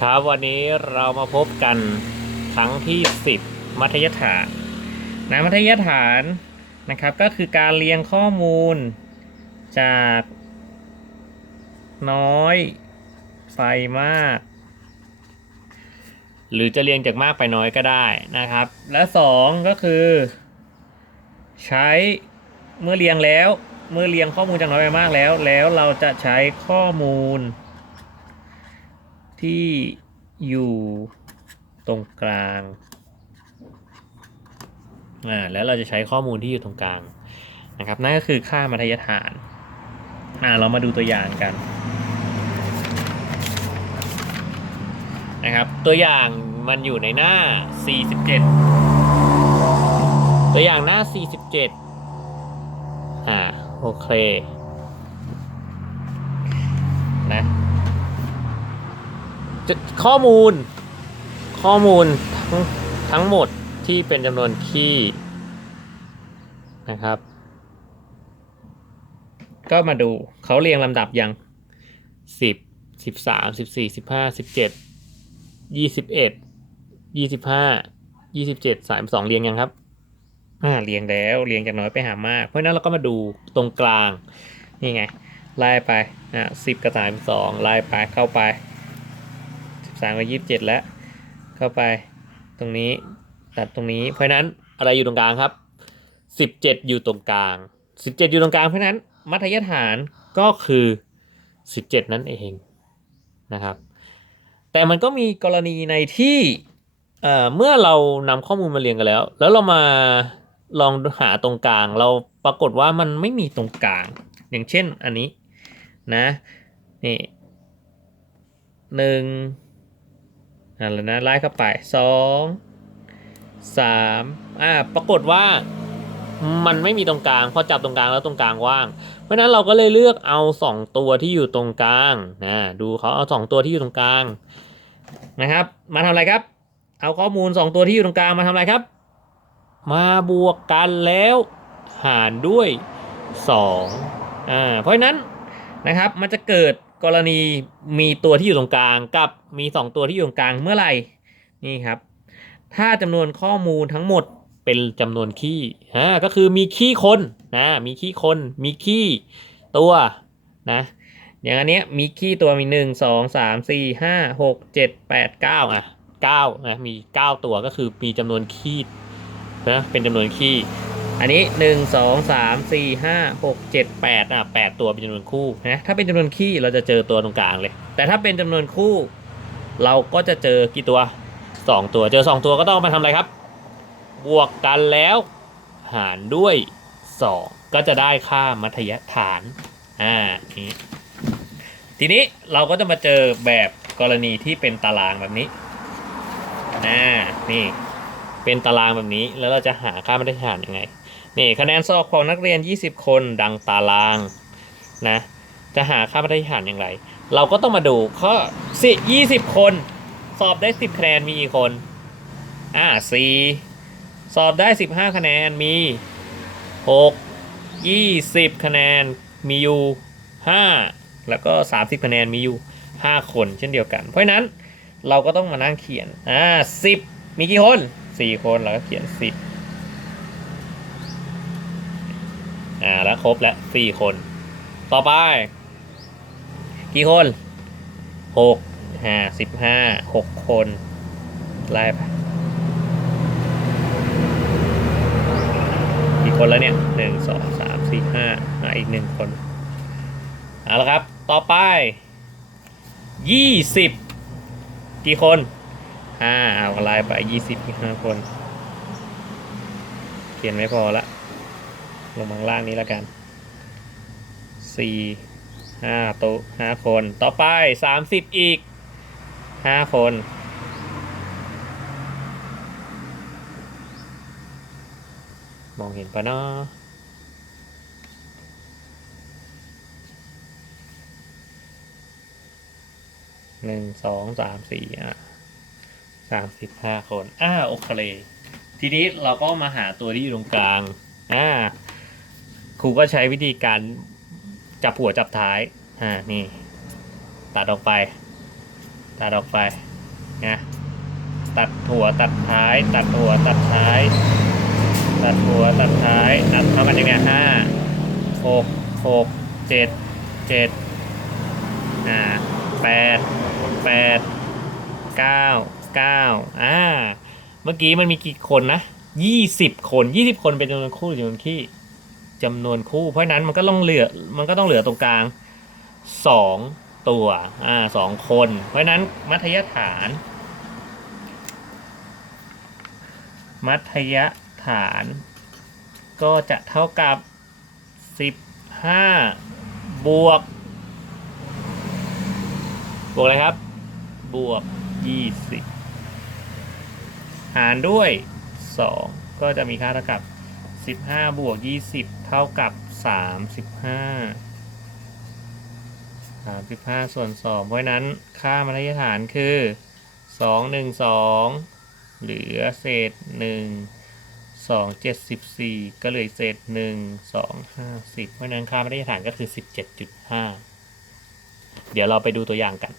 ครับวันนี้เรามาพบกันครั้งที่ 10 มัธยฐานนะมัธยฐานนะครับก็คือการเรียงข้อมูลจากน้อยไปมาก หรือจะเรียงจากมากไปน้อยก็ได้นะครับ และสองก็คือ ใช้เมื่อเรียงแล้วเมื่อเรียงข้อมูลจากน้อยไปมากแล้ว แล้วเราจะใช้ข้อมูล ที่อยู่ตรงกลางอ่าแล้วเราจะใช้ข้อมูลที่อยู่ตรงกลางนะครับ นั่นก็คือค่ามัธยฐานอ่าเรามาดูตัวอย่างกันนะครับ ตัวอย่างมันอยู่ในหน้า 47 ตัวอย่างหน้า 47 อ่า โอเค นะ จะข้อมูลข้อมูลทั้งทั้งหมดที่เป็นจำนวนคีย์นะครับ ก็มาดูเขาเรียงลำดับยังสิบสิบสามสิบสี่สิบห้าสิบเจ็ดยี่สิบเอ็ดยี่สิบห้ายี่สิบเจ็ดสามสองเรียงยังครับอ่าเรียงแล้วเรียงจากน้อยไปหามาก เพราะฉะนั้นเราก็มาดูตรงกลาง นี่ไง ไล่ไปอะสิบกับสามสองไล่ไปเข้าไป สามกับยี่สิบเจ็ดแล้ว เข้าไปตรงนี้ตัดตรงนี้ เพราะนั้นอะไรอยู่ตรงกลางครับสิบเจ็ดอยู่ตรงกลางสิบเจ็ดอยู่ตรงกลาง เพราะนั้นมัธยฐานก็คือสิบเจ็ดนั่นเองนะครับ แต่มันก็มีกรณีในที่เอ่อเมื่อเรานำข้อมูลมาเรียงกันแล้ว แล้วเรามาลองหาตรงกลาง เราปรากฏว่ามันไม่มีตรงกลาง อย่างเช่นอันนี้นะนี่หนึ่ง อะไรนะไล่เข้าไปสองสามอ่าปรากฏว่ามันไม่มีตรงกลางพอจับตรงกลางแล้วตรงกลางว่าง เพราะนั้นเราก็เลยเลือกเอาสองตัวที่อยู่ตรงกลางนะดูเขาเอาสองตัวที่อยู่ตรงกลางนะครับ มาทำอะไรครับ เอาข้อมูลสองตัวที่อยู่ตรงกลางมาทำอะไรครับ มาบวกกันแล้วหารด้วยสองอ่าเพราะนั้นนะครับมันจะเกิด กรณีมีตัวที่อยู่ตรงกลางกับมี 2 ตัวที่อยู่ตรงกลางเมื่อไหร่นี่ครับ ถ้าจำนวนข้อมูลทั้งหมดเป็นจำนวนคีย์อ่าก็คือมีคีย์คนนะมีคีย์คนมีคีย์ตัวนะอย่างอันเนี้ยมีคีย์ตัวมีหนึ่งสองสามสี่ห้าหกเจ็ดแปดเก้าอะเก้านะมีเก้าตัวก็คือมีจำนวนคีย์นะเป็นจำนวนคีย์ อันนี้หนึ่งสองสามสี่ห้าหกเจ็ดแปดอะแปดตัวเป็นจำนวนคู่นะถ้าเป็นจำนวนคี่เราจะเจอตัวตรงกลางเลย แต่ถ้าเป็นจำนวนคู่ เราก็จะเจอกี่ตัวสองตัวเจอสองตัวก็ต้องมาทำอะไรครับ บวกกันแล้วหารด้วยสองก็จะได้ค่ามัธยฐานอ่านี้ทีนี้เราก็จะมาเจอแบบกรณีที่เป็นตารางแบบนี้อ่านี่เป็นตารางแบบนี้แล้วเราจะหาค่ามาตรฐานยังไง นี่คะแนนสอบของนักเรียน 20 คนดังตารางนะจะหาค่ามาตรฐานอย่างไร เราก็ต้องมาดูข้อสิ20 คนสอบได้ 10 คะแนนมีกี่คนอ่าสี่สอบได้ 15 คะแนนมี 6 20 คะแนนมีอยู่ 5 แล้วก็ 30 คะแนนมีอยู่ 5 คนเช่นเดียวกัน เพราะนั้นเราก็ต้องมานั่งเขียนอ่า10 มีกี่คน 4 คนเราก็เขียน 10 อ่าแล้วครบแล้วสี่คน ต่อไป กี่คนหกห้าสิบห้าหกคนไล่ไปกี่คนแล้วเนี่ยหนึ่งสองสามสี่ห้าอ่าอีกหนึ่งคนเอาละครับ ต่อไปยี่สิบกี่คนห้าเอาไล่ไปยี่สิบอีกห้าคน เขียนไม่พอละ ลงมางล่างนี้แล้วกันสี่ห้าต๊ะห้าคน ต่อไปสามสิบอีกห้าคนมองเห็นปะเนาะหนึ่งสองสามสี่อะสามสิบห้าคน อ่าโอเค ทีนี้เราก็มาหาตัวที่อยู่ตรงกลาง อ่า รูก็ใช้วิธีการจับหัวจับท้ายอ่านี่ ตัดออกไป ตัดออกไปนะตัดหัวตัดท้าย ตัดหัวตัดท้าย ตัดหัวตัดท้ายนับเท่ากันยังไงห้าหกหกเจ็ดเจ็ดอ่าแปดแปดเก้าเก้าอ่าเมื่อกี้มันมีกี่คนนะยี่สิบคนยี่สิบคนเป็นจำนวนคู่หรือจำนวนขี้ จำนวนคู่ เพราะนั้นมันก็ต้องเหลือมันก็ต้องเหลือตรงกลางสองตัวอ่าสองคน เพราะฉะนั้นมัธยฐาน มัธยฐาน ก็จะเท่ากับสิบห้าบวก บวกอะไรครับ บวกยี่สิบหารด้วยสองก็จะมีค่าเท่ากับ สิบห้าบวกยี่สิบเท่ากับสามสิบห้าสามสิบห้าส่วนสองเพราะนั้นค่ามัธยฐานคือสองหนึ่งสองเหลือเศษหนึ่งสองเจ็ดสิบสี่ก็เหลือเศษหนึ่งสองห้าสิบเพราะนั้นค่ามัธยฐานก็คือสิบเจ็ดจุดห้าเดี๋ยวเราไปดูตัวอย่างกัน